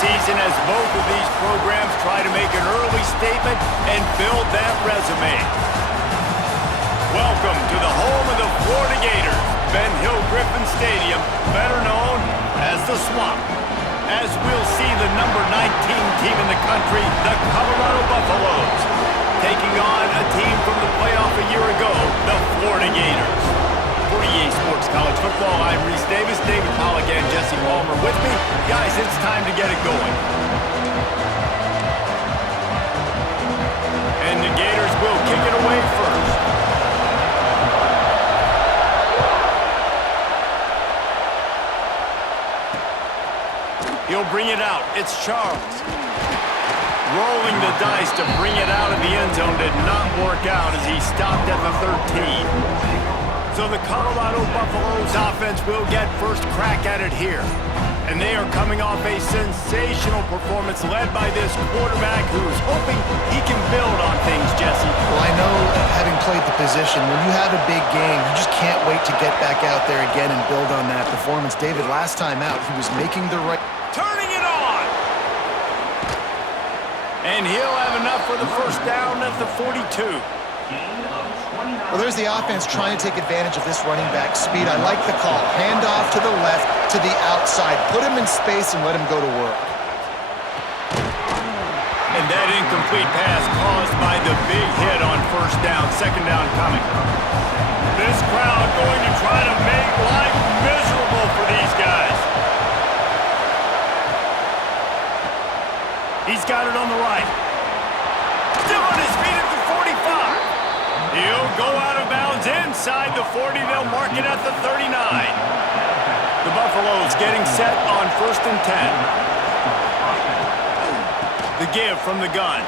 season as both of these programs try to make an early statement and build that resume. Welcome to the home of the Florida Gators, Ben Hill Griffin Stadium, better known as the Swamp. As we'll see the number 19 team in the country, the Colorado Buffaloes, taking on a team from the playoff a year ago, the Florida Gators. For EA Sports College Football, I'm Reese Davis, David Pollack, and Jesse Palmer with me. Guys, it's time to get it going. And the Gators will kick it away first. He'll bring it out. It's Charles. Rolling the dice to bring it out of the end zone did not work out as he stopped at the 13. So the Colorado Buffaloes offense will get first crack at it here. And they are coming off a sensational performance led by this quarterback who's hoping he can build on things, Jesse. Well, I know, having played the position, when you have a big game, you just can't wait to get back out there again and build on that performance. David, last time out, he was making the right... Turning it on! And he'll have enough for the first down at the 42. Well, there's the offense trying to take advantage of this running back speed. I like the call. Hand off to the left, to the outside. Put him in space and let him go to work. And that incomplete pass caused by the big hit on first down. Second down coming. This crowd going to try to make life miserable for these guys. He's got it on the right. Still on his feet at the 45. He'll go out of bounds inside the 40. They'll mark it at the 39. The Buffaloes getting set on 1st and 10. The give from the gun.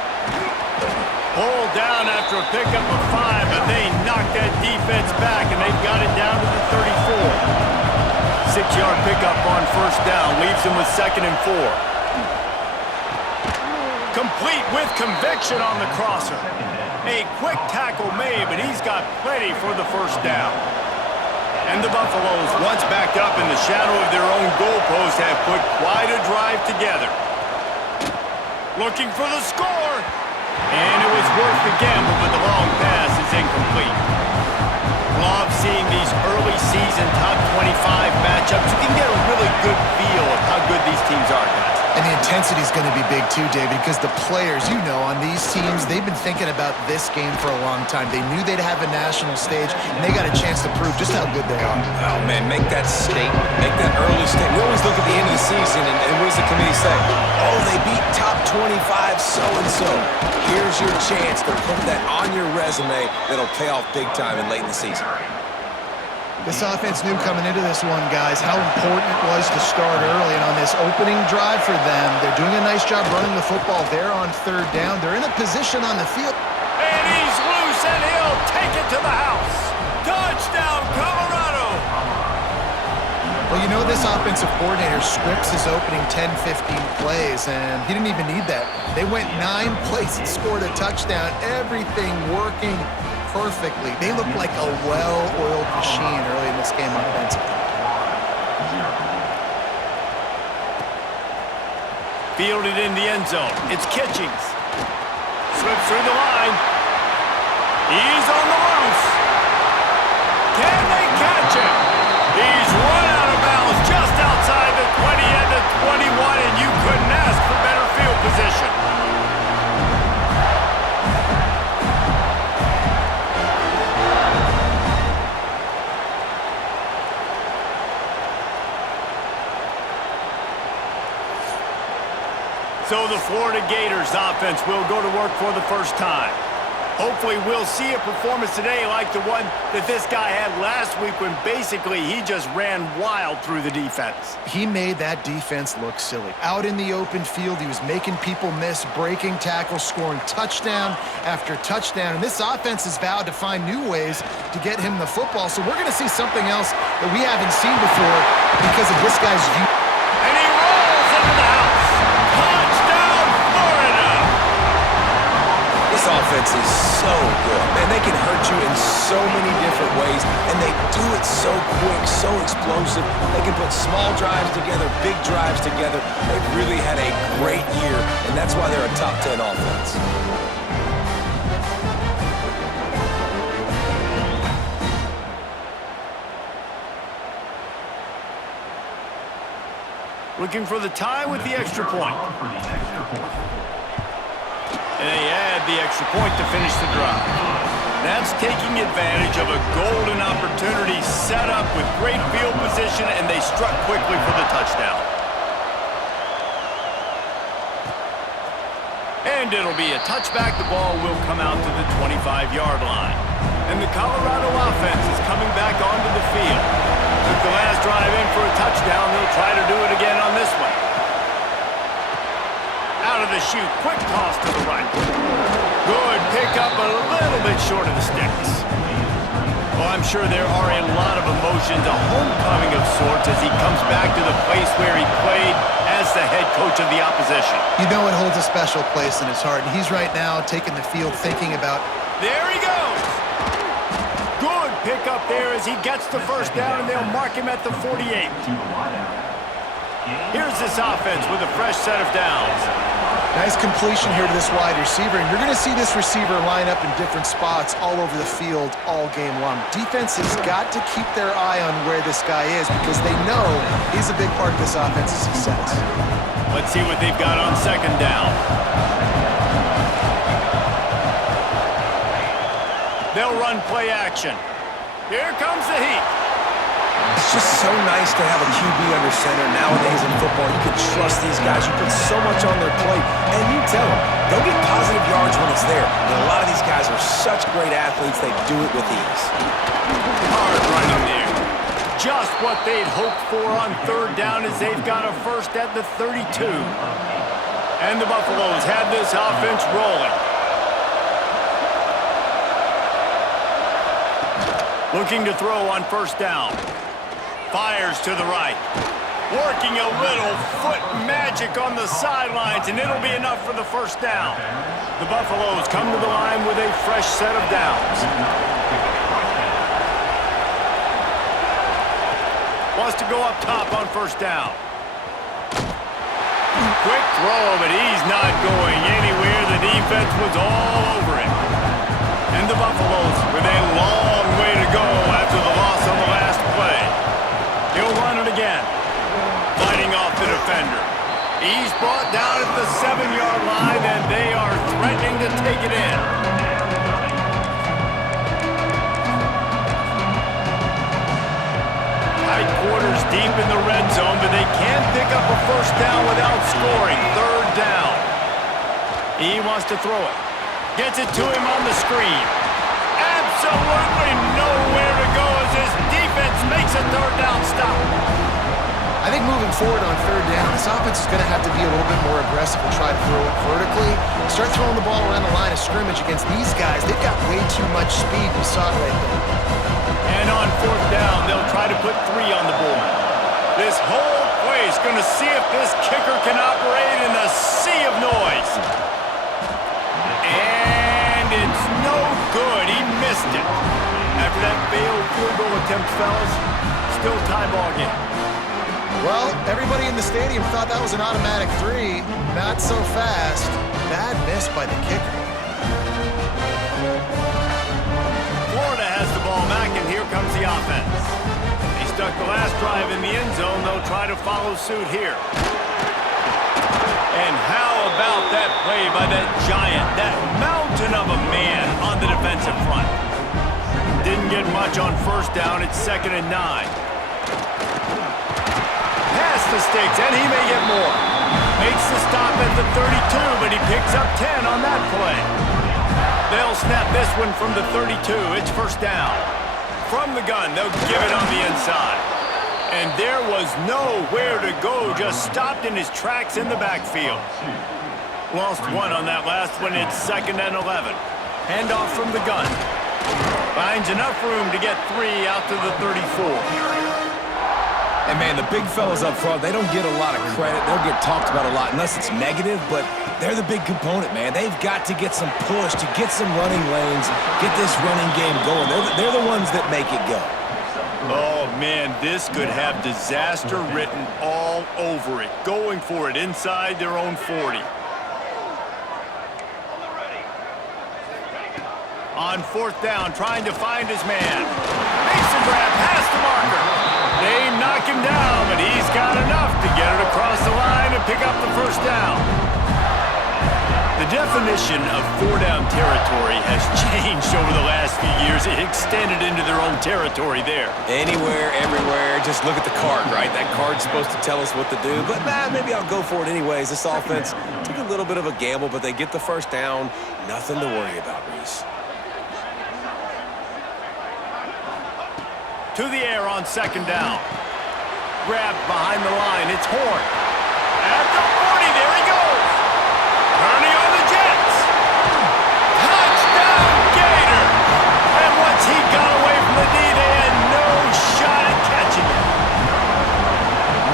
Pulled down after a pickup of 5, but they knocked that defense back, and they've got it down to the 34. 6-yard pickup on first down. Leaves them with 2nd and 4. Complete with conviction on the crosser. A quick tackle made, but he's got plenty for the first down. And the Buffaloes, once backed up in the shadow of their own goalpost, have put quite a drive together. Looking for the score. And it was worth the gamble, but the long pass is incomplete. Love seeing these early season top 25 matchups. You can get a really good feel of how good these teams are, guys. And the intensity is going to be big too, David, because the players, you know, on these teams, they've been thinking about this game for a long time. They knew they'd have a national stage, and they got a chance to prove just how good they are. Oh, man, make that statement. Make that early statement. We always look at the end of the season, and what does the committee say? Oh, they beat top 25 so-and-so. Here's your chance to put that on your resume that'll pay off big time and late in the season. This offense knew coming into this one, guys, how important it was to start early. And on this opening drive for them, they're doing a nice job running the football. They're on 3rd down. They're in a position on the field. And he's loose, and he'll take it to the house. Touchdown, Colorado! Well, you know, this offensive coordinator scripts his opening 10, 15 plays, and he didn't even need that. They went 9 plays and scored a touchdown. Everything working perfectly. They look like a well-oiled machine early in this game offensively. Fielded in the end zone. It's Kitchings. Slips through the line. He's on the loose. Can they catch him? He's run out of bounds just outside the 20 and the 21, and you couldn't ask for better field position. So the Florida Gators offense will go to work for the first time. Hopefully we'll see a performance today like the one that this guy had last week when basically he just ran wild through the defense. He made that defense look silly. Out in the open field, he was making people miss, breaking tackles, scoring touchdown after touchdown. And this offense has vowed to find new ways to get him the football. So we're going to see something else that we haven't seen before because of this guy's youth. And he rolls into the house. Touchdown, Florida! This offense is so good. Man, they can hurt you in so many different ways, and they do it so quick, so explosive. They can put small drives together, big drives together. They've really had a great year, and that's why they're a top 10 offense. Looking for the tie with the extra point. And they add the extra point to finish the drive. That's taking advantage of a golden opportunity set up with great field position, and they struck quickly for the touchdown. And it'll be a touchback. The ball will come out to the 25-yard line. And the Colorado offense is coming back onto the field. Took the last drive in for a touchdown. They'll try to do it again on this one. Out of the chute, quick toss to the right. Good pickup, a little bit short of the sticks. Well, I'm sure there are a lot of emotions, a homecoming of sorts as he comes back to the place where he played as the head coach of the opposition. You know it holds a special place in his heart, and he's right now taking the field thinking about... There he goes! Good pick up there as he gets the first down, and they'll mark him at the 48. Here's this offense with a fresh set of downs. Nice completion here to this wide receiver, and you're going to see this receiver line up in different spots all over the field all game long. Defense has got to keep their eye on where this guy is because they know he's a big part of this offense's success. Let's see what they've got on second down. They'll run play action. Here comes the heat. It's just so nice to have a QB under center nowadays in football. You can trust these guys. You put so much on their plate, and you tell them, they'll get positive yards when it's there. And a lot of these guys are such great athletes, they do it with ease. Hard running there. Just what they'd hoped for on third down as they've got a first at the 32. And the Buffaloes have this offense rolling. Looking to throw on first down. Fires to the right. Working a little foot magic on the sidelines, and it'll be enough for the first down. The Buffaloes come to the line with a fresh set of downs. Wants to go up top on first down. Quick throw, but he's not going anywhere. The defense was all over it. And the Buffaloes with a long way to go after the loss on the last play. He'll run it again. Fighting off the defender. He's brought down at the 7-yard line, and they are threatening to take it in. Tight quarters deep in the red zone, but they can't pick up a first down without scoring. Third down. He wants to throw it. Gets it to him on the screen. Absolutely nowhere to go as his defense makes a third down stop. I think moving forward on third down, this offense is going to have to be a little bit more aggressive and try to throw it vertically. Start throwing the ball around the line of scrimmage against these guys. They've got way too much speed. You saw it right there. And on fourth down, they'll try to put 3 on the board. This whole play is going to see if this kicker can operate in the sea of noise. And it's no good. He missed it. After that failed field goal attempt, fellas, still tie ball game. Well, everybody in the stadium thought that was an automatic 3. Not so fast. Bad miss by the kicker. Florida has the ball back, and here comes the offense. They stuck the last drive in the end zone. They'll try to follow suit here. And how about that play by that giant, that mountain of a man on the defensive front? Didn't get much on first down. It's 2nd and 9. Past the sticks, and he may get more. Makes the stop at the 32, but he picks up 10 on that play. They'll snap this one from the 32. It's first down. From the gun, they'll give it on the inside. And there was nowhere to go, just stopped in his tracks in the backfield. Lost 1 on that last one. It's 2nd and 11. Handoff from the gun. Finds enough room to get 3 out to the 34. And, man, the big fellas up front, they don't get a lot of credit. They'll get talked about a lot unless it's negative, but they're the big component, man. They've got to get some push, to get some running lanes, get this running game going. They're the ones that make it go. Oh, man, this could have disaster written all over it. Going for it inside their own 40. On fourth down, trying to find his man. Makes a grab past the marker. They knock him down, but he's got enough to get it across the line and pick up the first down. The definition of four-down territory has changed over the last few years. It extended into their own territory there. Anywhere, everywhere, just look at the card, right? That card's supposed to tell us what to do, but maybe I'll go for it anyways. This offense took a little bit of a gamble, but they get the first down. Nothing to worry about, Reese. To the air on second down. Grabbed behind the line. It's Horn. At the 40, there he goes. Turning on the Jets. Touchdown, Gator. And once he got away from the D, they had no shot at catching him.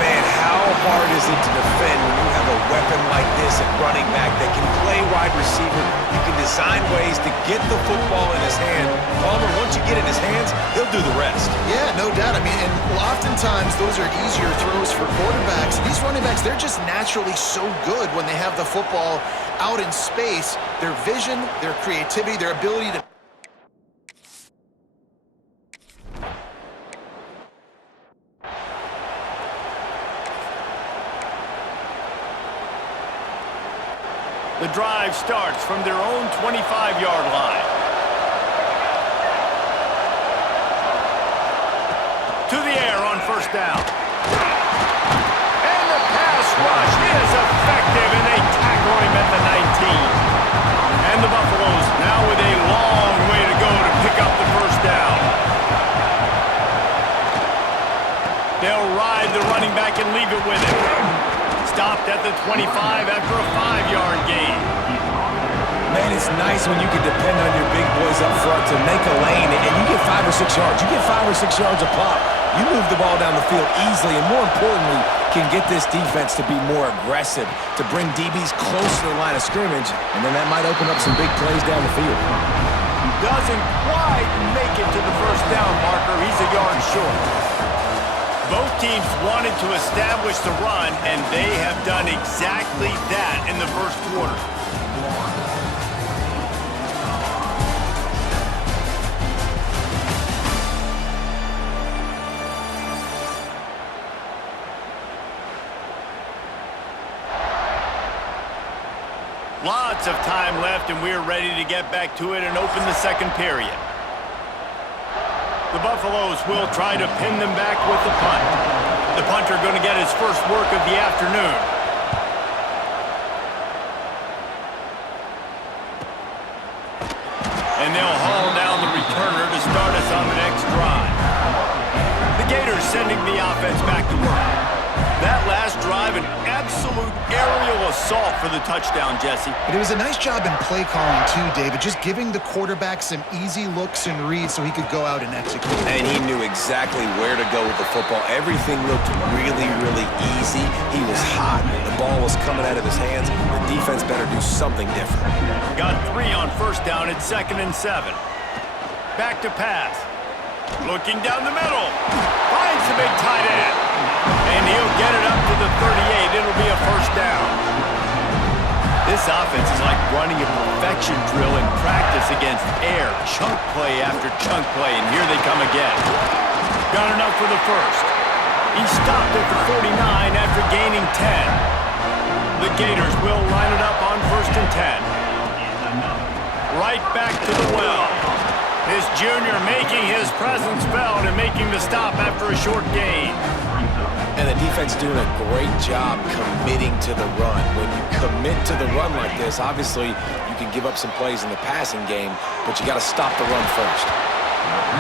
Man, how hard is it to defend when you have a weapon like this at running back that can play wide receiver? You can design ways to get the football in his hand. Palmer, once you get it in his hands, he'll do the rest. Yeah, no doubt. I mean, and oftentimes those are easier throws for quarterbacks. These running backs, they're just naturally so good when they have the football out in space. Their vision, their creativity, their ability to... The drive starts from their own 25-yard line. To the air on first down. And the pass rush is effective, and they tackle him at the 19. And the Buffaloes now with a long way to go to pick up the first down. They'll ride the running back and leave it with him. Stopped at the 25 after a 5-yard gain. Man, it's nice when you can depend on your big boys up front to make a lane, and you get 5 or 6 yards. You get 5 or 6 yards a pop. You move the ball down the field easily, and more importantly, can get this defense to be more aggressive, to bring DBs close to the line of scrimmage, and then that might open up some big plays down the field. Doesn't quite make it to the first down marker. He's a yard short. Both teams wanted to establish the run, and they have done exactly that in the first quarter. Lots of time left, and we're ready to get back to it and open the second period. The Buffaloes will try to pin them back with the punt. The punter going to get his first work of the afternoon. And they'll haul down the returner to start us on the next drive. The Gators sending the offense back to work. That last drive, an absolute aerial assault for the touchdown, Jesse. But it was a nice job in play calling too, David, just giving the quarterback some easy looks and reads so he could go out and execute. And he knew exactly where to go with the football. Everything looked really, really easy. He was hot. The ball was coming out of his hands. The defense better do something different. Got 3 on first down at 2nd and 7. Back to pass. Looking down the middle. Finds the big tight end. And he'll get it up to the 38. It'll be a first down. This offense is like running a perfection drill in practice against air. Chunk play after chunk play, and here they come again. Got enough for the first. He stopped at the 49 after gaining 10. The Gators will line it up on 1st and 10. Right back to the well. This junior making his presence felt and making the stop after a short gain. And the defense doing a great job committing to the run. When you commit to the run like this, obviously you can give up some plays in the passing game, but you got to stop the run first.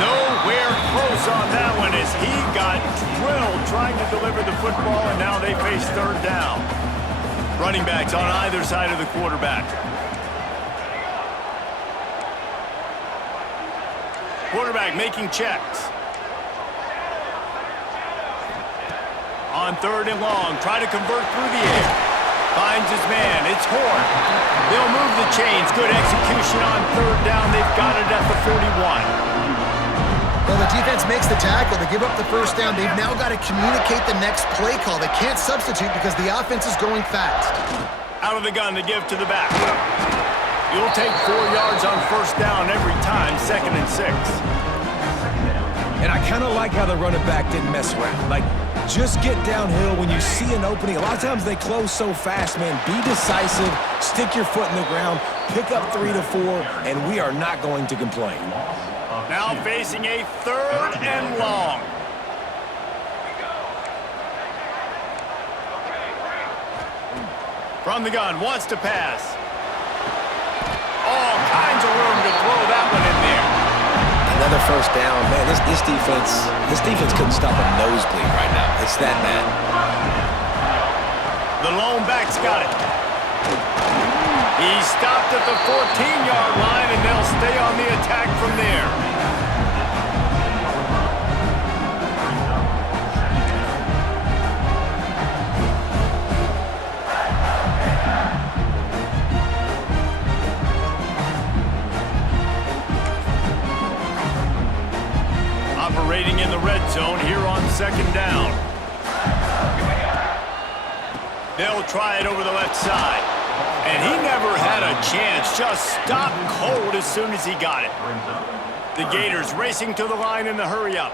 Nowhere close on that one as he got drilled trying to deliver the football, and now they face 3rd down. Running backs on either side of the quarterback. Quarterback making checks. On 3rd and long, try to convert through the air. Finds his man. It's Horn. They'll move the chains. Good execution on 3rd down. They've got it at the 41. Well, the defense makes the tackle. They give up the 1st down. They've now got to communicate the next play call. They can't substitute because the offense is going fast. Out of the gun to give to the back. You'll take 4 yards on 1st down every time, 2nd and 6. And I kind of like how the running back didn't mess around. Like, just get downhill when you see an opening. A lot of times they close so fast, man. Be decisive, stick your foot in the ground, pick up 3 to 4, and we are not going to complain. Now facing a 3rd and long. From the gun, wants to pass. All kinds of room to throw that one in there. Another 1st down. Man, this defense couldn't stop a nosebleed right now. It's that bad. The lone back's got it. He stopped at the 14-yard line, and they'll stay on the attack from there. Operating in the red zone here on 2nd down. They'll try it over the left side. And he never had a chance. Just stopped cold as soon as he got it. The Gators racing to the line in the hurry-up.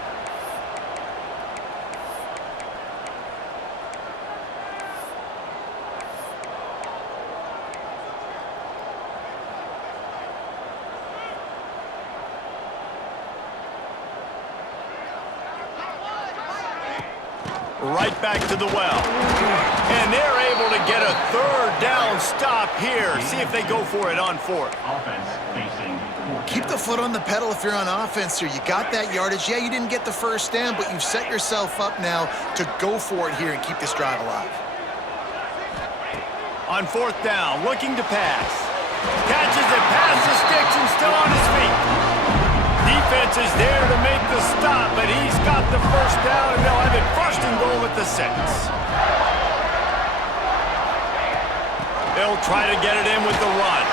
Right back to the well. And they're able to get a 3rd down stop here. See if they go for it on 4th. Keep the foot on the pedal if you're on offense here. You got that yardage. Yeah, you didn't get the 1st down, but you've set yourself up now to go for it here and keep this drive alive. On 4th down, looking to pass. Catches it past the sticks and still on his feet. Defense is there to make the stop, but he's got the 1st down, and they'll have it 1st and goal at the 6. They'll try to get it in with the run.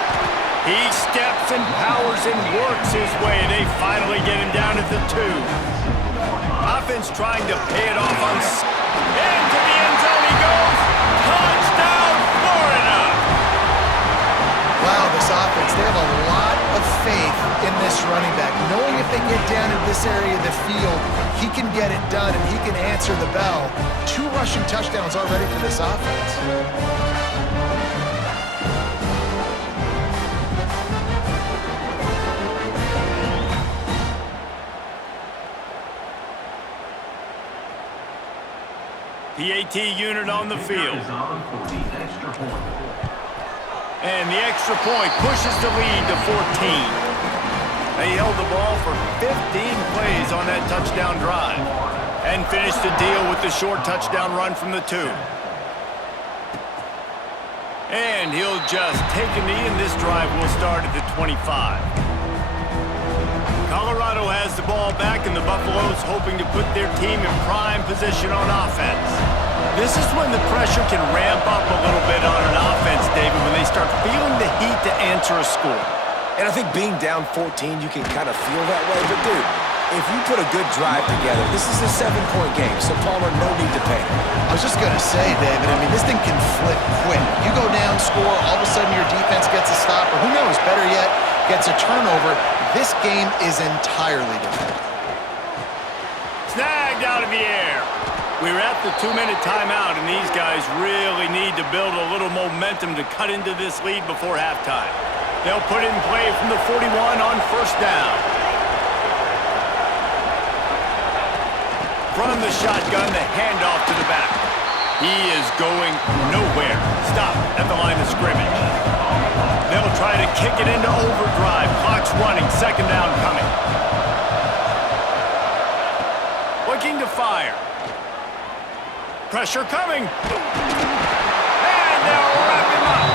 He steps and powers and works his way. They finally get him down at the 2. Offense trying to pay it off on... Into the end zone he goes. Touchdown, Florida! Wow, this offense, they have a lot of faith in this running back. Knowing if they get down in this area of the field, he can get it done and he can answer the bell. 2 rushing touchdowns already for this offense. PAT unit on the field. And the extra point pushes the lead to 14. They held the ball for 15 plays on that touchdown drive and finished the deal with the short touchdown run from the 2. And he'll just take a knee, and this drive will start at the 25. Colorado has the ball back, and the Buffaloes hoping to put their team in prime position on offense. This is when the pressure can ramp up a little bit on an offense, David, when they start feeling the heat to answer a score. And I think being down 14, you can kind of feel that way. But, dude, if you put a good drive together, this is a 7-point game, so Palmer, no need to panic. I was just going to say, David, I mean, this thing can flip quick. You go down, score, all of a sudden your defense gets a stop, or who knows, better yet, gets a turnover. This game is entirely different. Snagged out of the air. We're at the 2-minute timeout, and these guys really need to build a little momentum to cut into this lead before halftime. They'll put it in play from the 41 on 1st down. From the shotgun, the handoff to the back. He is going nowhere. Stop at the line of scrimmage. They'll try to kick it into overdrive. Clock's running. 2nd down coming. Looking to fire. Pressure coming. And they'll wrap him up.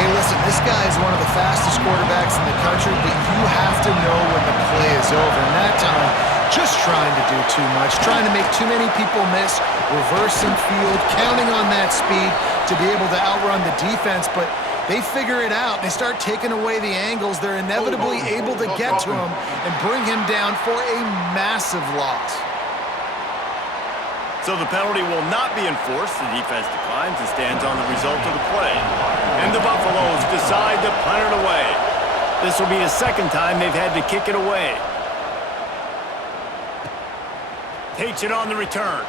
Hey, listen, this guy is one of the fastest quarterbacks in the country, but you have to know when the play is over. And that time, Just trying to do too much, trying to make too many people miss, reversing field, counting on that speed to be able to outrun the defense, but they figure it out. They start taking away the angles. They're inevitably able to get to him and bring him down for a massive loss. So the penalty will not be enforced. The defense declines and stands on the result of the play. And the Buffaloes decide to punt it away. This will be the second time they've had to kick it away. Takes it on the return.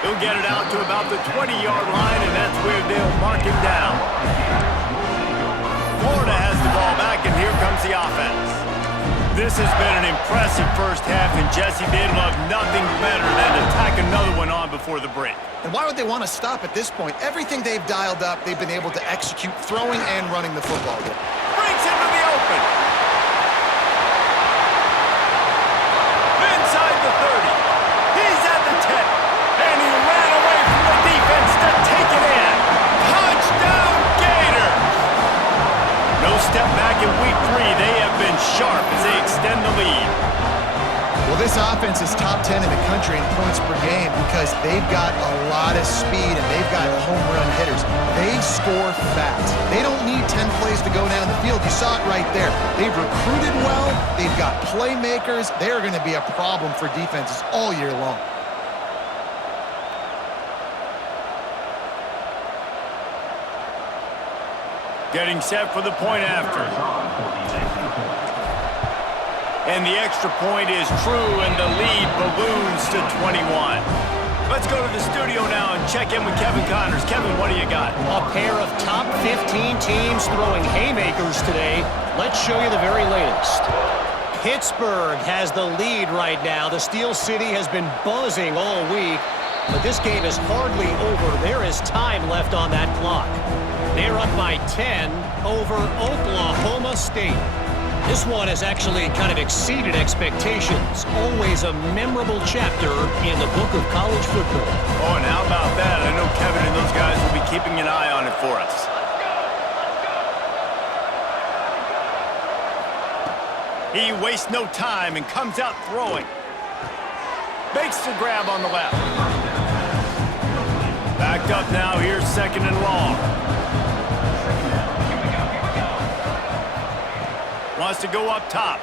He'll get it out to about the 20-yard line, and that's where they'll mark him down. Florida has the ball back, and here comes the offense. This has been an impressive first half, and Jesse, they'd love nothing better than to tack another one on before the break. And why would they want to stop at this point? Everything they've dialed up, they've been able to execute throwing and running the football with. Brings it to the open. Inside the 30. He's at the 10. And he ran away from the defense to take it in. Touchdown, Gators! No step back in week 3. They have been sharp as they extend the lead. Well, this offense is top 10 in the country in points per game because they've got a lot of speed and they've got home run hitters. They score fast. They don't need 10 plays to go down the field. You saw it right there. They've recruited well. They've got playmakers. They're going to be a problem for defenses all year long. Getting set for the point after. And the extra point is true, and the lead balloons to 21. Let's go to the studio now and check in with Kevin Connors. Kevin, what do you got? A pair of top 15 teams throwing haymakers today. Let's show you the very latest. Pittsburgh has the lead right now. The Steel City has been buzzing all week, but this game is hardly over. There is time left on that clock. They're up by 10 over Oklahoma State. This one has actually kind of exceeded expectations. Always a memorable chapter in the book of college football. Oh, and how about that? I know Kevin and those guys will be keeping an eye on it for us. He wastes no time and comes out throwing. Makes the grab on the left. Backed up now. Here's second and long. Wants to go up top.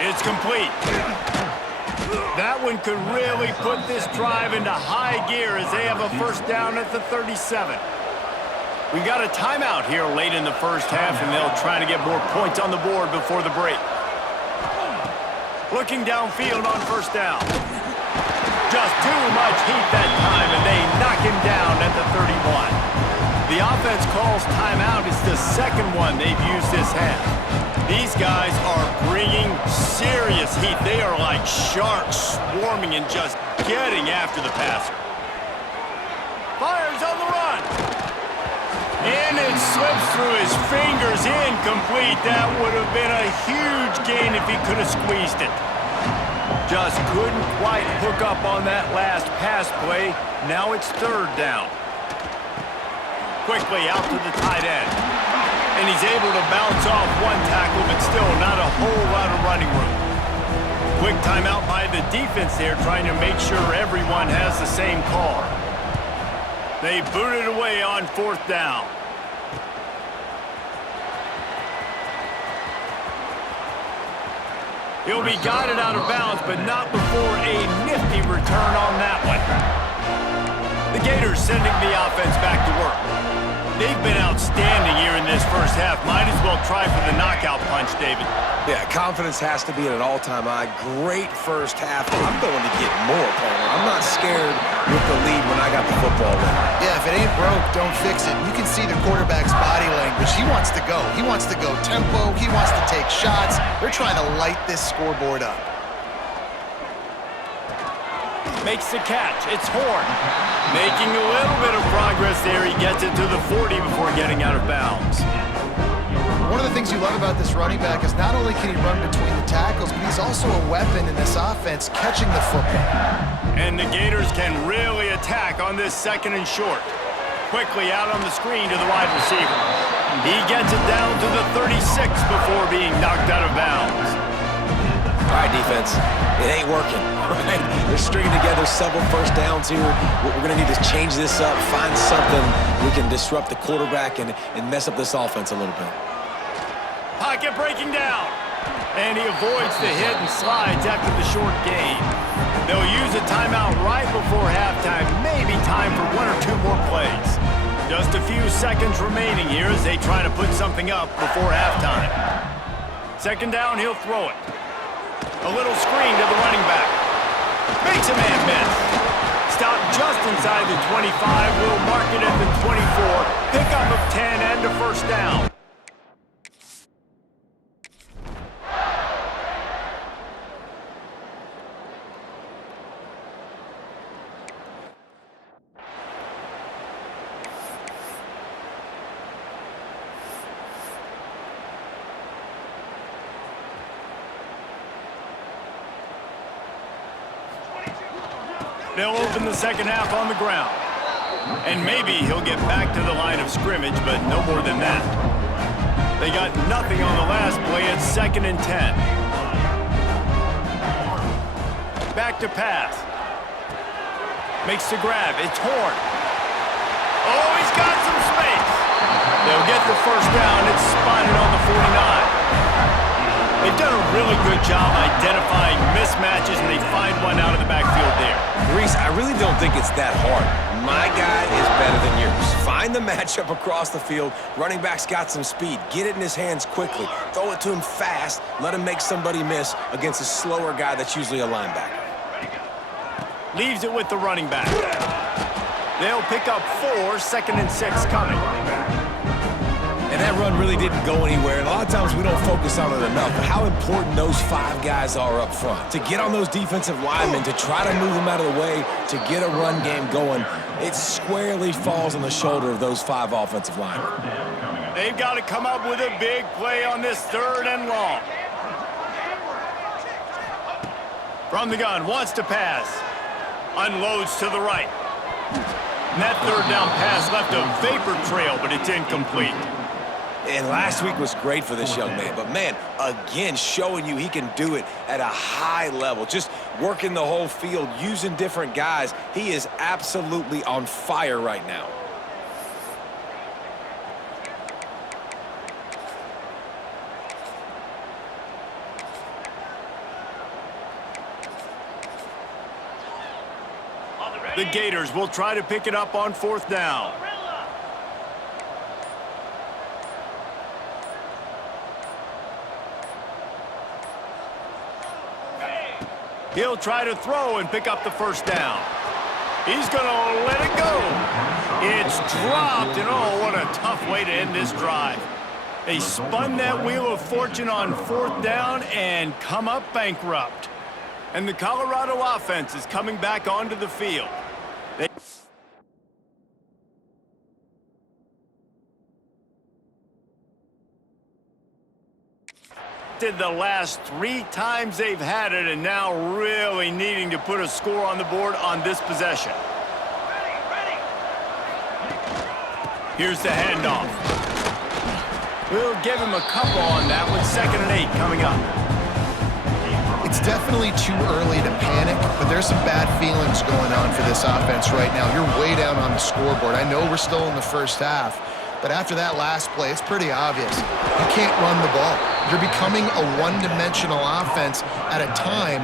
It's complete. That one could really put this drive into high gear as they have a first down at the 37. We got a timeout here late in the first half, and they'll try to get more points on the board before the break. Looking downfield on first down. Just too much heat that time, and they knock him down at the 31. The offense calls timeout. It's the second one they've used this half. These guys are bringing serious heat. They are like sharks swarming and just getting after the passer. Fires on the run. And it slips through his fingers, incomplete. That would have been a huge gain if he could have squeezed it. Just couldn't quite hook up on that last pass play. Now it's third down. Quickly out to the tight end. And he's able to bounce off one tackle, but still not a whole lot of running room. Quick timeout by the defense there, trying to make sure everyone has the same call. They boot it away on fourth down. He'll be guided out of bounds, but not before a nifty return on that one. The Gators sending the offense back to work. They've been outstanding here in this first half. Might as well try for the knockout punch, David. Yeah, confidence has to be at an all-time high. Great first half. I'm going to get more, Paul. I'm not scared with the lead when I got the football in. Yeah, if it ain't broke, don't fix it. You can see the quarterback's body language. He wants to go. He wants to go tempo. He wants to take shots. They're trying to light this scoreboard up. Makes the catch. It's Horn. Making a little bit of progress there. He gets it to the 40 before getting out of bounds. One of the things you love about this running back is not only can he run between the tackles, but he's also a weapon in this offense, catching the football. And the Gators can really attack on this second and short. Quickly out on the screen to the wide receiver. He gets it down to the 36 before being knocked out of bounds. All right, defense, it ain't working, right? They're stringing together several first downs here. We're going to need to change this up, find something we can disrupt the quarterback and mess up this offense a little bit. Pocket breaking down. And he avoids the hit and slides after the short gain. They'll use a timeout right before halftime, maybe time for one or two more plays. Just a few seconds remaining here as they try to put something up before halftime. Second down, he'll throw it. A little screen to the running back. Makes a man miss. Stop just inside the 25. We'll mark it at the 24. Pickup of 10 and a first down. They'll open the second half on the ground. And maybe he'll get back to the line of scrimmage, but no more than that. They got nothing on the last play. It's 2nd and 10. Back to pass. Makes the grab. It's Horn. Oh, he's got some space. They'll get the first down. It's spotted on the 49. They've done a really good job identifying mismatches, and they find one out of the backfield there. Reese, I really don't think it's that hard. My guy is better than yours. Find the matchup across the field. Running back's got some speed. Get it in his hands quickly. Throw it to him fast. Let him make somebody miss against a slower guy that's usually a linebacker. Leaves it with the running back. They'll pick up 4, 2nd and 6 coming. And that run really didn't go anywhere. And a lot of times we don't focus on it enough, but how important those 5 guys are up front. To get on those defensive linemen, to try to move them out of the way, to get a run game going, it squarely falls on the shoulder of those 5 offensive linemen. They've got to come up with a big play on this 3rd and long. From the gun, wants to pass. Unloads to the right. And that 3rd down pass left a vapor trail, but it's incomplete. And last week was great for this young man. But, man, again, showing you he can do it at a high level. Just working the whole field, using different guys. He is absolutely on fire right now. The Gators will try to pick it up on 4th down. He'll try to throw and pick up the first down. He's going to let it go. It's dropped, and oh, what a tough way to end this drive. They spun that wheel of fortune on 4th down and come up bankrupt. And the Colorado offense is coming back onto the field. They did the last 3 times they've had it, and now really needing to put a score on the board on this possession. Here's the handoff. We'll give him a couple on that with 2nd and 8 coming up. It's definitely too early to panic, but there's some bad feelings going on for this offense right now. You're way down on the scoreboard. I know we're still in the first half, but after that last play, it's pretty obvious. You can't run the ball. You're becoming a one-dimensional offense at a time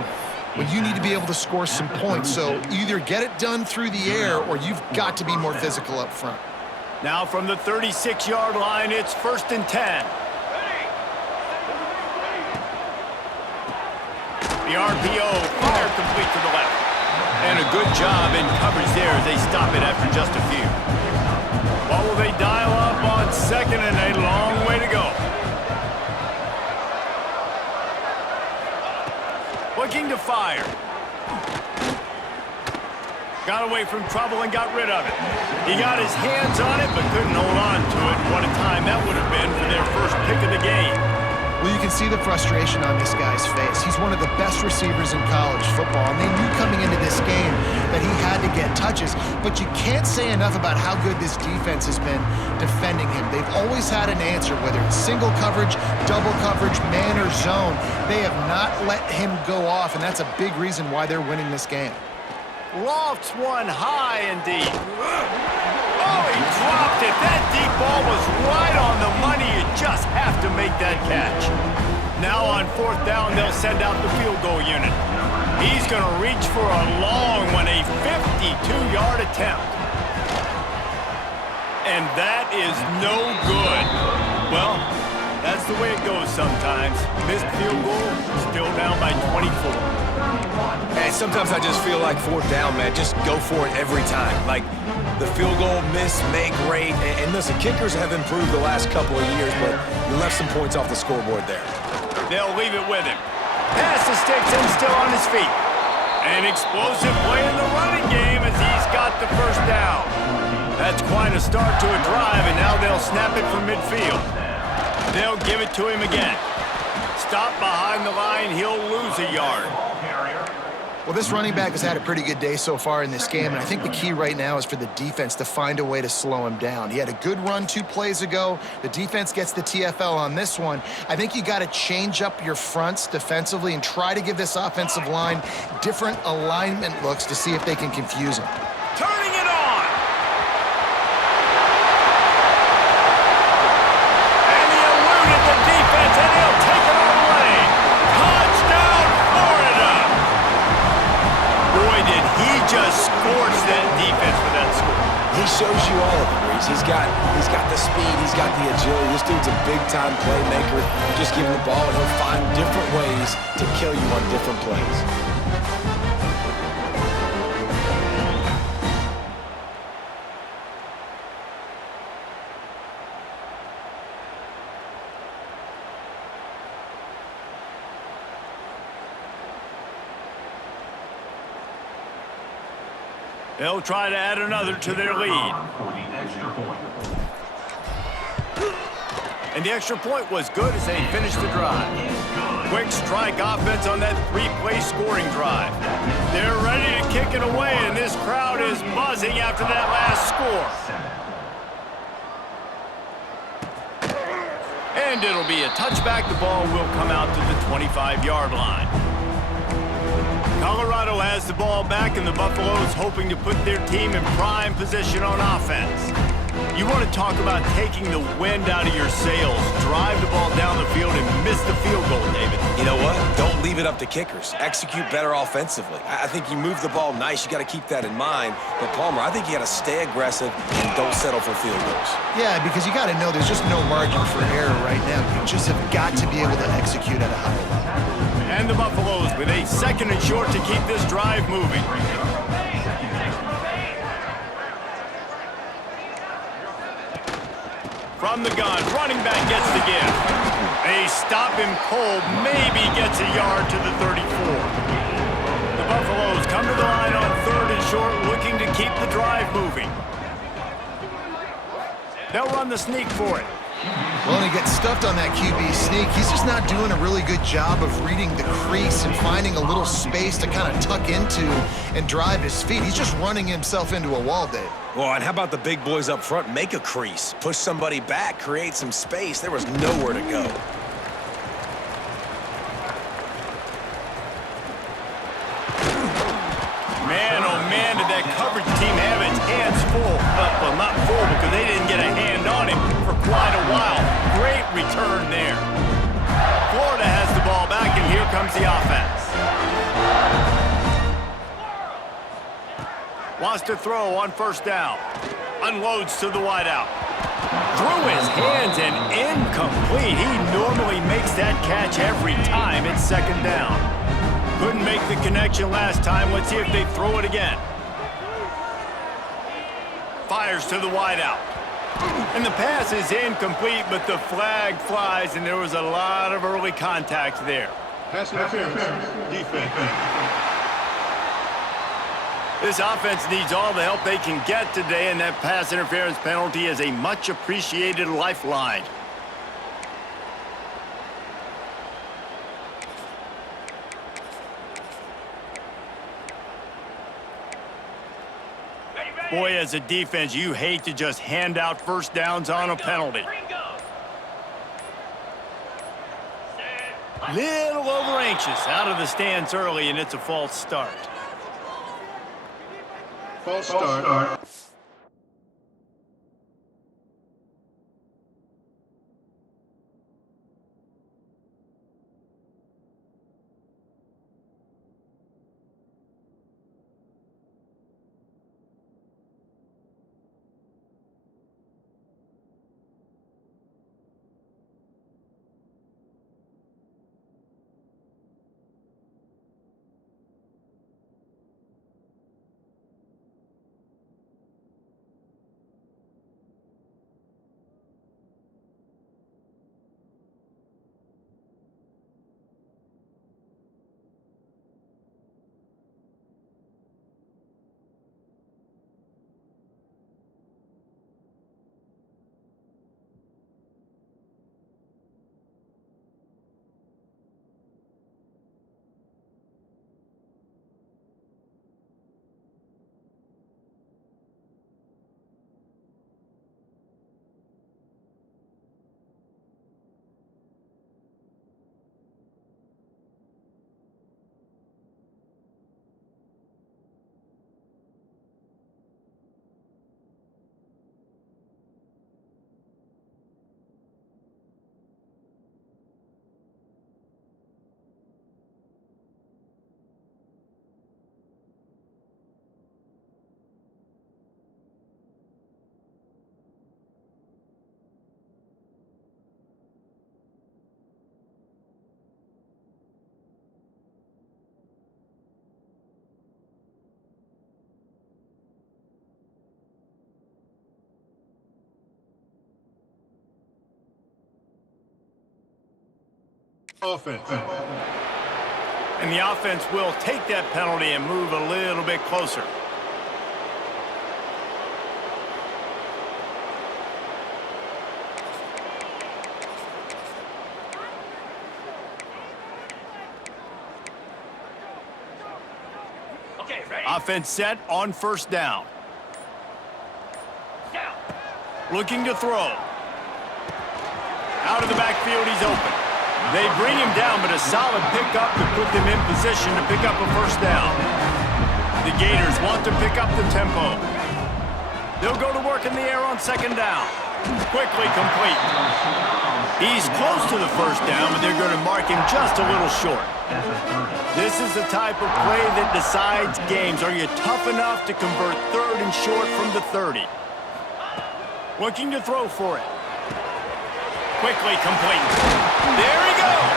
when you need to be able to score some points. So either get it done through the air or you've got to be more physical up front. Now from the 36-yard line, it's 1st and 10. The RPO, fire complete to the left. And a good job in coverage there as they stop it after just a few. What will they dial up on 2nd and a long way to go? Looking to fire. Got away from trouble and got rid of it. He got his hands on it but couldn't hold on to it. What a time that would have been for their first pick of the game. Well, you can see the frustration on this guy's face. He's one of the best receivers in college football, and they knew coming into this game that he had to get touches, but you can't say enough about how good this defense has been defending him. They've always had an answer, whether it's single coverage, double coverage, man or zone. They have not let him go off, and that's a big reason why they're winning this game. Lofts one high and deep. Oh, he dropped it. That deep ball was right on the money. You just have to make that catch. Now on 4th down, they'll send out the field goal unit. He's going to reach for a long one, a 52-yard attempt. And that is no good. Well, that's the way it goes sometimes. Missed field goal, still down by 24. And sometimes I just feel like 4th down, man, just go for it every time. Like the field goal, miss, make, rate. And listen, kickers have improved the last couple of years, but you left some points off the scoreboard there. They'll leave it with him. Pass the sticks and still on his feet. An explosive play in the running game as he's got the 1st down. That's quite a start to a drive, and now they'll snap it from midfield. They'll give it to him again. Stop behind the line, he'll lose a yard. Well, this running back has had a pretty good day so far in this game, and I think the key right now is for the defense to find a way to slow him down. He had a good run 2 plays ago. The defense gets the TFL on this one. I think you got to change up your fronts defensively and try to give this offensive line different alignment looks to see if they can confuse him. Turning it on! And he eluded the defense, and he'll take it all away. Touchdown, Florida! Boy, did he just scorch that defense for that score. He shows you all of it, Reese. He's got the speed, he's got the agility. This dude's a big-time playmaker. Just give him the ball, and he'll find different ways to kill you on different plays. They'll try to add another to their lead. And the extra point was good as they finished the drive. Quick strike offense on that 3-play scoring drive. They're ready to kick it away, and this crowd is buzzing after that last score. And it'll be a touchback. The ball will come out to the 25-yard line. Colorado has the ball back, and the Buffaloes hoping to put their team in prime position on offense. You want to talk about taking the wind out of your sails. Drive the ball down the field and miss the field goal, David. You know what? Don't leave it up to kickers. Execute better offensively. I think you move the ball nice. You got to keep that in mind. But, Palmer, I think you got to stay aggressive and don't settle for field goals. Yeah, because you got to know there's just no margin for error right now. You just have got to be able to execute at a high level. And the Buffaloes with a 2nd and short to keep this drive moving. From the gun, running back gets the gift. They stop him cold, maybe gets a yard to the 34. The Buffaloes come to the line on 3rd and short, looking to keep the drive moving. They'll run the sneak for it. Well, and he gets stuffed on that QB sneak. He's just not doing a really good job of reading the crease and finding a little space to kind of tuck into and drive his feet. He's just running himself into a wall, Dave. Well, and how about the big boys up front? Make a crease. Push somebody back. Create some space. There was nowhere to go. Man, oh man, did that coverage team have its hands full. Well, not full because they didn't get a hand on him for quite a while. Great return there. Florida has the ball back, and here comes the offense. Wants to throw on 1st down. Unloads to the wideout. Through his hands and incomplete. He normally makes that catch every time. It's 2nd down. Couldn't make the connection last time. Let's see if they throw it again. Fires to the wideout. And the pass is incomplete, but the flag flies, and there was a lot of early contact there. Pass interference. Defense. This offense needs all the help they can get today, and that pass interference penalty is a much-appreciated lifeline. Boy, as a defense, you hate to just hand out first downs on a penalty. Little over-anxious, out of the stance early, and it's a false start. False start. Offense. And the offense will take that penalty and move a little bit closer. Okay, ready? Offense set on first down. Looking to throw. Out of the backfield, he's open. They bring him down, but a solid pickup to put them in position to pick up a first down. The Gators want to pick up the tempo. They'll go to work in the air on second down. Quickly complete. He's close to the first down, but they're going to mark him just a little short. This is the type of play that decides games. Are you tough enough to convert third and short from the 30? Looking to throw for it. Quickly complete. There he goes.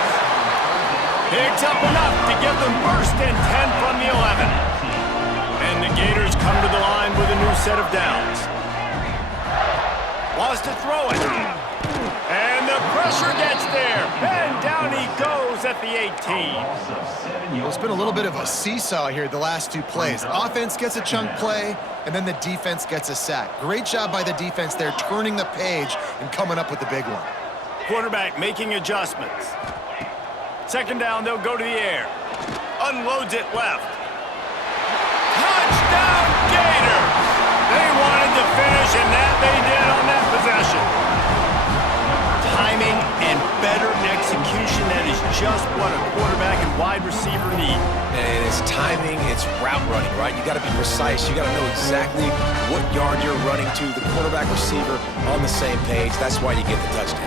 Picks up enough to give them first and 10 from the 11. And the Gators come to the line with a new set of downs. Wants to throw it. And the pressure gets there. And down he goes at the 18. Well, it's been a little bit of a seesaw here the last two plays. Offense gets a chunk play, and then the defense gets a sack. Great job by the defense there, turning the page and coming up with the big one. Quarterback making adjustments. Second down, they'll go to the air. Unloads it left. Touchdown, Gators! They wanted to finish, and that they did on that possession. Timing and better execution, that is just what a quarterback and wide receiver need. And it's timing, it's route running, right? You got to be precise. You got to know exactly what yard you're running to. The quarterback receiver on the same page. That's why you get the touchdown.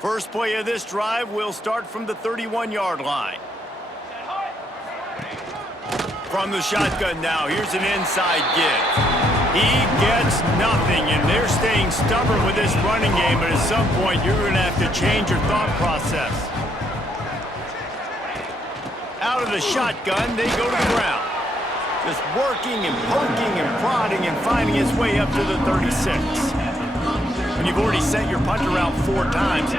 First play of this drive will start from the 31-yard line. From the shotgun now, here's an inside give. He gets nothing, and they're staying stubborn with this running game, but at some point you're going to have to change your thought process. Out of the shotgun, they go to the ground. Just working and poking and prodding and finding his way up to the 36. When you've already sent your punter out 4 times,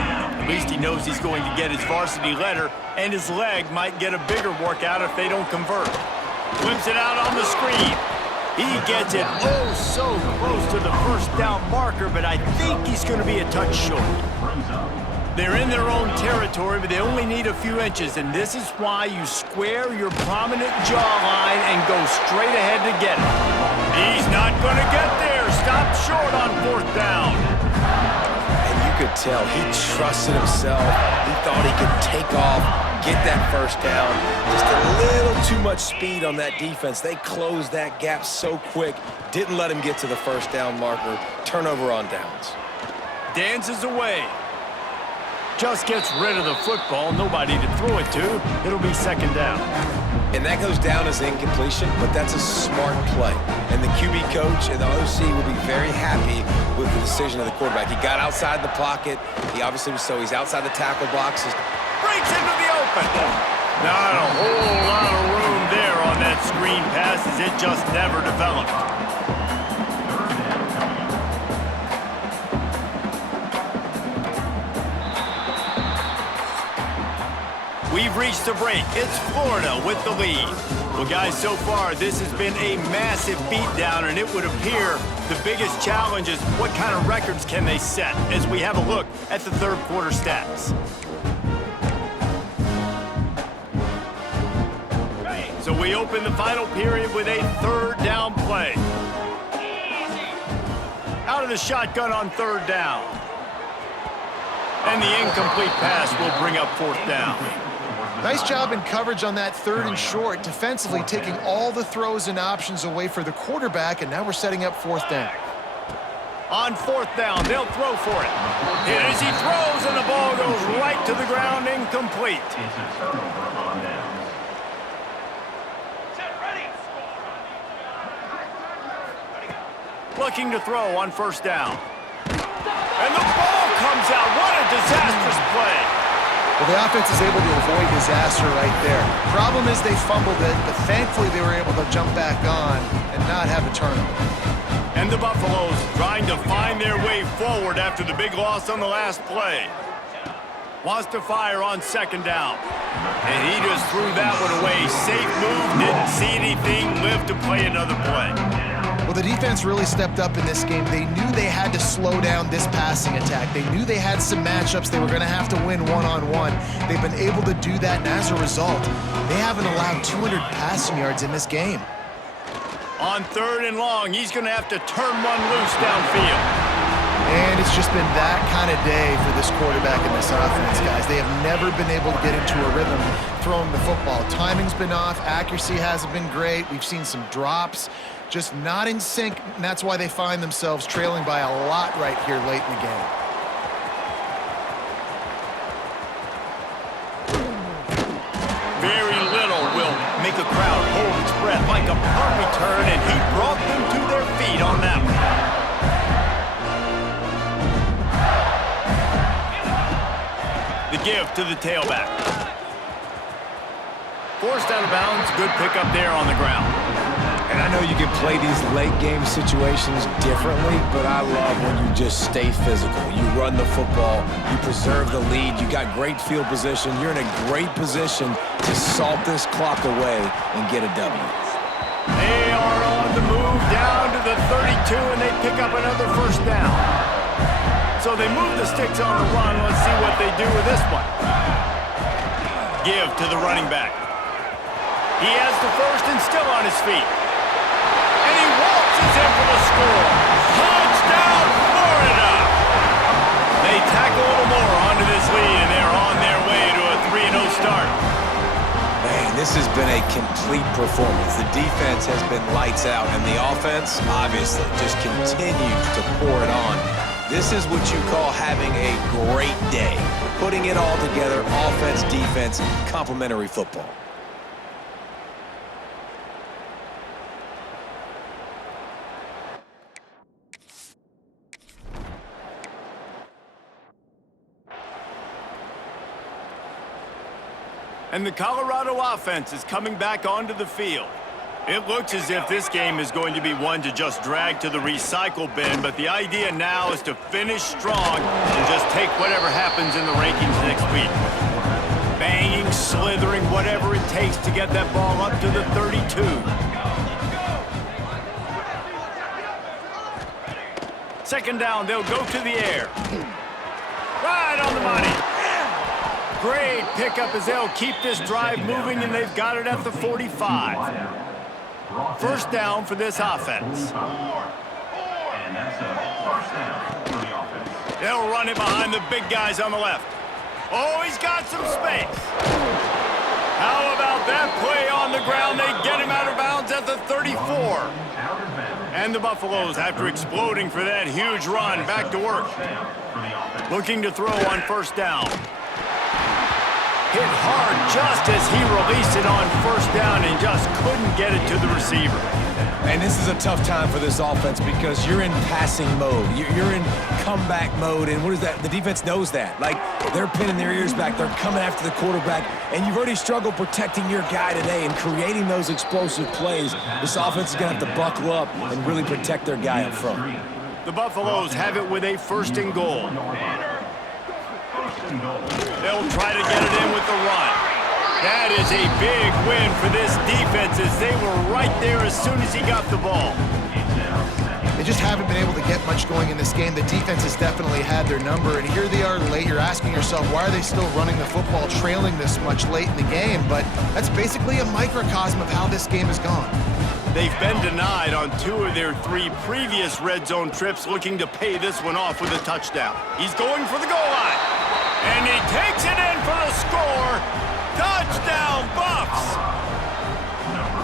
least he knows he's going to get his varsity letter, and his leg might get a bigger workout if they don't convert. Flips it out on the screen. He gets it oh so close to the first down marker, but I think he's going to be a touch short. They're in their own territory, but they only need a few inches, and this is why you square your prominent jawline and go straight ahead to get it. He's not going to get there. Stop short on fourth down. And you could tell he trusted himself. He thought he could take off, get that first down. Just a little too much speed on that defense. They closed that gap so quick. Didn't let him get to the first down marker. Turnover on downs. Dances away. Just gets rid of the football. Nobody to throw it to. It'll be second down. And that goes down as incompletion, but that's a smart play. And the QB coach and the OC will be very happy with the decision of the quarterback. He got outside the pocket. He obviously was he's outside the tackle boxes. Breaks into the open. Not a whole lot of room there on that screen pass as it just never developed. We've reached the break. It's Florida with the lead. Well, guys, so far, this has been a massive beatdown, and it would appear the biggest challenge is what kind of records can they set as we have a look at the third quarter stats. So we open the final period with a third down play. Out of the shotgun on third down. And the incomplete pass will bring up fourth down. Nice job in coverage on that third and short, defensively taking all the throws and options away for the quarterback, and now we're setting up fourth down. On fourth down, they'll throw for it. Hit as he throws, and the ball goes right to the ground, incomplete. Looking to throw on first down. And the ball comes out. What a disastrous play. Well, the offense is able to avoid disaster right there. Problem is they fumbled it, but thankfully they were able to jump back on and not have a turnover. And the Buffaloes trying to find their way forward after the big loss on the last play. Wants to fire on second down. And he just threw that one away. Safe move, didn't see anything, lived to play another play. Well, the defense really stepped up in this game. They knew they had to slow down this passing attack. They knew they had some matchups they were going to have to win one-on-one. They've been able to do that, and as a result, they haven't allowed 200 passing yards in this game. On third and long, he's going to have to turn one loose downfield. And it's just been that kind of day for this quarterback and this offense, guys. They have never been able to get into a rhythm throwing the football. Timing's been off. Accuracy hasn't been great. We've seen some drops. Just not in sync, and that's why they find themselves trailing by a lot right here late in the game. Very little will make a crowd hold its breath like a punt return, and he brought them to their feet on that one. The give to the tailback. Forced out of bounds, good pickup there on the ground. And I know you can play these late game situations differently, but I love when you just stay physical. You run the football, you preserve the lead, you got great field position. You're in a great position to salt this clock away and get a W. They are on the move down to the 32, and they pick up another first down. So they move the sticks on the run. Let's see what they do with this one. Give to the running back. He has the first and still on his feet. And he waltzes in for the score. Touchdown, Florida! They tack a little more onto this lead, and they're on their way to a 3-0 start. Man, this has been a complete performance. The defense has been lights out, and the offense, obviously, just continues to pour it on. This is what you call having a great day. Putting it all together, offense, defense, complementary football. And the Colorado offense is coming back onto the field. It looks as if this game is going to be one to just drag to the recycle bin, but the idea now is to finish strong and just take whatever happens in the rankings next week. Banging, slithering, whatever it takes to get that ball up to the 32. Second down, they'll go to the air. Right on the money. Great pickup as they'll keep this drive moving, and they've got it at the 45. First down for this offense. They'll run it behind the big guys on the left. Oh, he's got some space. How about that play on the ground? They get him out of bounds at the 34. And the Buffaloes, after exploding for that huge run, back to work. Looking to throw on first down. Hit hard just as he released it on first down and just couldn't get it to the receiver. And this is a tough time for this offense because you're in passing mode. You're in comeback mode, and what is that? The defense knows that. Like, they're pinning their ears back. They're coming after the quarterback, and you've already struggled protecting your guy today and creating those explosive plays. This offense is going to have to buckle up and really protect their guy up front. The Buffaloes have it with a first and goal. They'll try to get it in with the run. That is a big win for this defense as they were right there as soon as he got the ball. They just haven't been able to get much going in this game. The defense has definitely had their number, and here they are late. You're asking yourself, why are they still running the football, trailing this much late in the game? But that's basically a microcosm of how this game has gone. They've been denied on 2 of their 3 previous red zone trips, looking to pay this one off with a touchdown. He's going for the goal line. And he takes it in for the score. Touchdown, Buffs!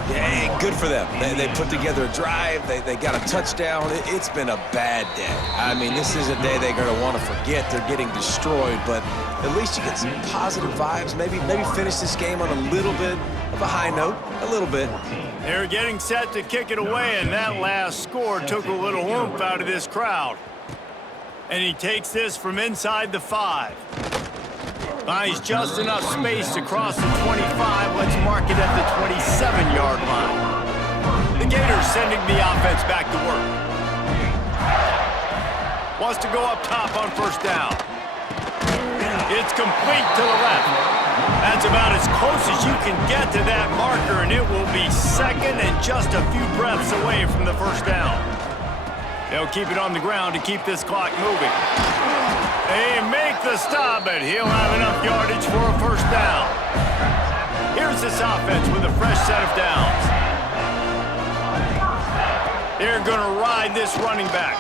Yeah, good for them. They put together a drive. They got a touchdown. It's been a bad day. I mean, this is a day they're going to want to forget. They're getting destroyed, but at least you get some positive vibes. Maybe finish this game on a little bit of a high note. A little bit. They're getting set to kick it away, and that last score took a little oomph out of this crowd. And he takes this from inside the 5. Buys just enough space to cross the 25. Let's mark it at the 27-yard line. The Gators sending the offense back to work. Wants to go up top on first down. It's complete to the left. That's about as close as you can get to that marker, and it will be second and just a few breaths away from the first down. They'll keep it on the ground to keep this clock moving. They make the stop, but he'll have enough yardage for a first down. Here's this offense with a fresh set of downs. They're going to ride this running back.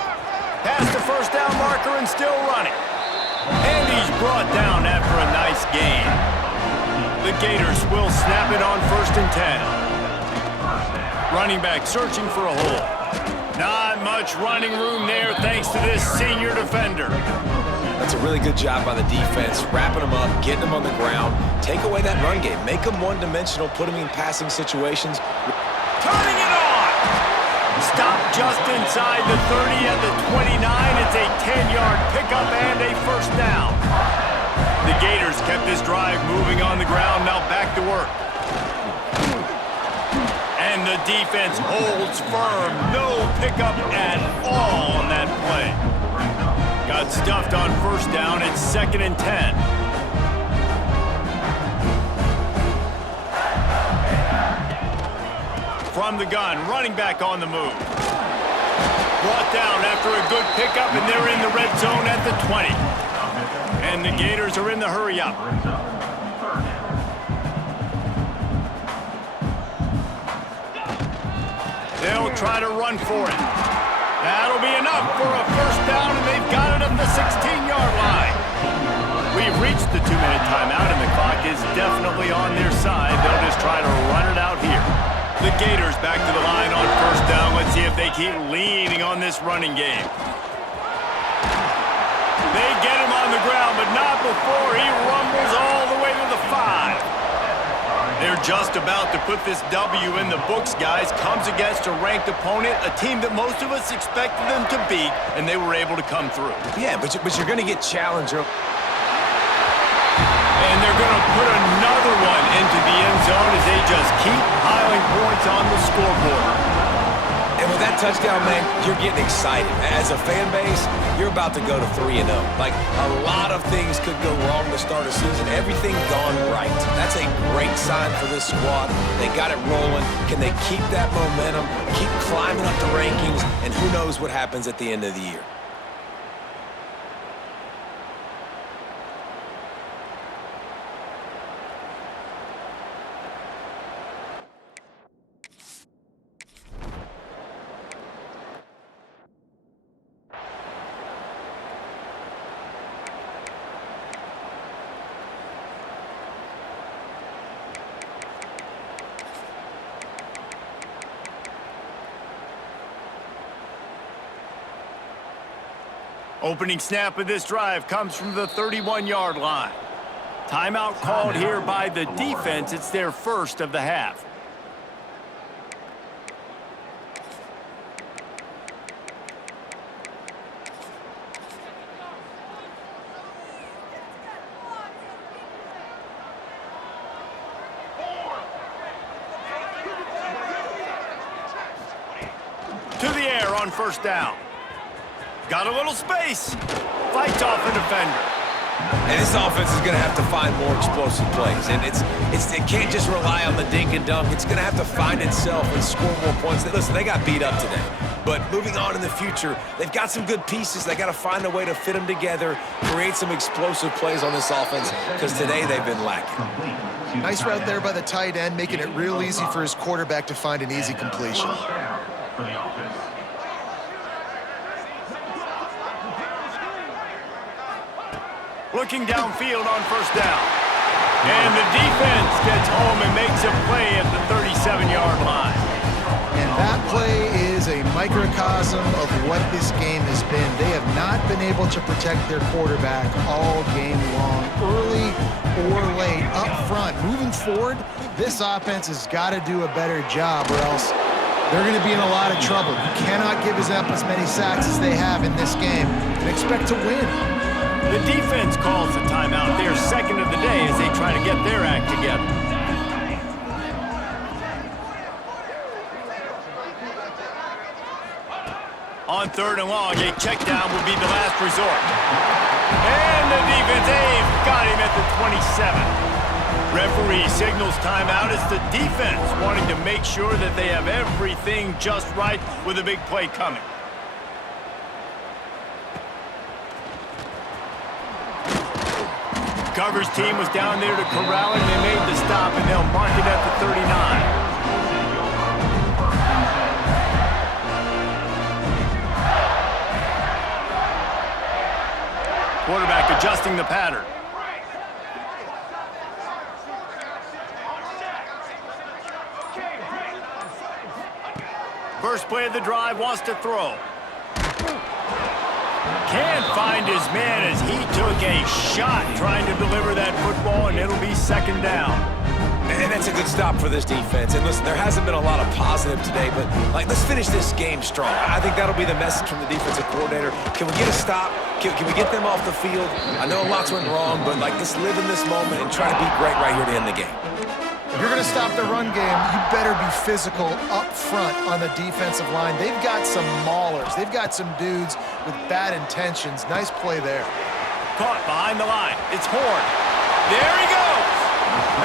Past the first down marker and still running. And he's brought down after a nice gain. The Gators will snap it on first and 10. Running back searching for a hole. Not much running room there thanks to this senior defender. That's a really good job by the defense, wrapping them up, getting them on the ground. Take away that run game. Make them one-dimensional, put them in passing situations. Turning it on! Stop just inside the 30 at the 29. It's a 10-yard pickup and a first down. The Gators kept this drive moving on the ground, now back to work. And the defense holds firm. No pickup at all on that play. Got stuffed on first down. It's second and 10. From the gun, running back on the move. Brought down after a good pickup, and they're in the red zone at the 20. And the Gators are in the hurry-up. They'll try to run for it. That'll be enough for a first down, and they've got it at the 16-yard line. We've reached the 2-minute timeout, and the clock is definitely on their side. They'll just try to run it out here. The Gators back to the line on first down. Let's see if they keep leaning on this running game. They get him on the ground, but not before he rumbles all the way to the 5. They're just about to put this W in the books, guys. Comes against a ranked opponent, a team that most of us expected them to beat, and they were able to come through. Yeah, but you're going to get challenged. And they're going to put another one into the end zone as they just keep piling points points on the scoreboard. And with that touchdown, man, you're getting excited. As a fan base, you're about to go to 3-0. Like, a lot of things could go wrong to start a season. Everything gone right. That's a great sign for this squad. They got it rolling. Can they keep that momentum, keep climbing up the rankings, and who knows what happens at the end of the year? Opening snap of this drive comes from the 31-yard line. Timeout called here by the defense. It's their first of the half. To the air on first down. Got a little space. Fights off a defender. And this offense is going to have to find more explosive plays. And it can't just rely on the dink and dunk. It's going to have to find itself and score more points. Listen, they got beat up today. But moving on in the future, they've got some good pieces. They got to find a way to fit them together, create some explosive plays on this offense, because today they've been lacking. Nice route there by the tight end, making it real easy for his quarterback to find an easy completion. Looking downfield on first down. And the defense gets home and makes a play at the 37-yard line. And that play is a microcosm of what this game has been. They have not been able to protect their quarterback all game long, early or late, up front. Moving forward, this offense has got to do a better job, or else they're going to be in a lot of trouble. You cannot give up as many sacks as they have in this game and expect to win. The defense calls the timeout, their second of the day, as they try to get their act together. On third and long, a check down will be the last resort. And the defense, they've got him at the 27. Referee signals timeout. It's the defense wanting to make sure that they have everything just right with a big play coming. Coverage team was down there to corral it. They made the stop, and they'll mark it at the 39. Quarterback adjusting the pattern. First play of the drive, wants to throw. Can't find his man as he took a shot trying to deliver that football, and it'll be second down. And that's a good stop for this defense. And listen, there hasn't been a lot of positive today, but let's finish this game strong. I think that'll be the message from the defensive coordinator. Can we get a stop? Can we get them off the field? I know lots went wrong, but let's live in this moment and try to be great right here to end the game. If you're going to stop the run game, you better be physical up front on the defensive line. They've got some maulers. They've got some dudes with bad intentions. Nice play there. Caught behind the line. It's Horn. There he goes.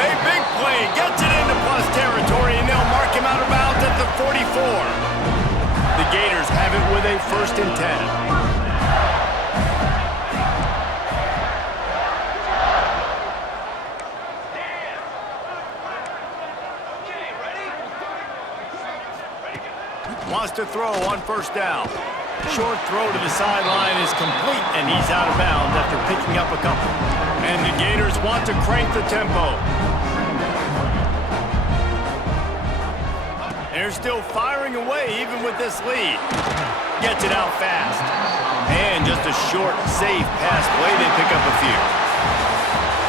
A big play. Gets it into plus territory, and they'll mark him out of bounds at the 44. The Gators have it with a 1st and 10. Wants to throw on first down. Short throw to the sideline is complete, and he's out of bounds after picking up a couple. And the Gators want to crank the tempo. They're still firing away even with this lead. Gets it out fast. And just a short, safe pass play. They pick up a few.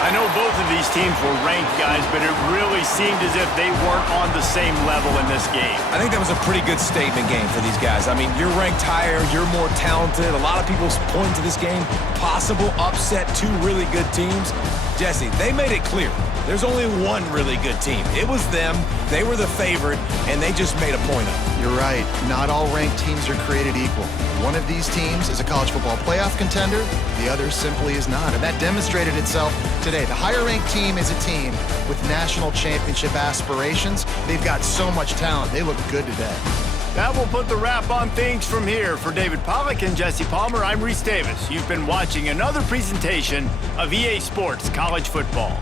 I know both of these teams were ranked, guys, but it really seemed as if they weren't on the same level in this game. I think that was a pretty good statement game for these guys. I mean, you're ranked higher, you're more talented. A lot of people point to this game, possible upset, two really good teams. Jesse, they made it clear. There's only one really good team. It was them. They were the favorite, and they just made a point of it. You're right. Not all ranked teams are created equal. One of these teams is a college football playoff contender. The other simply is not. And that demonstrated itself today. The higher-ranked team is a team with national championship aspirations. They've got so much talent. They look good today. That will put the wrap on things from here. For David Pollack and Jesse Palmer, I'm Reese Davis. You've been watching another presentation of EA Sports College Football.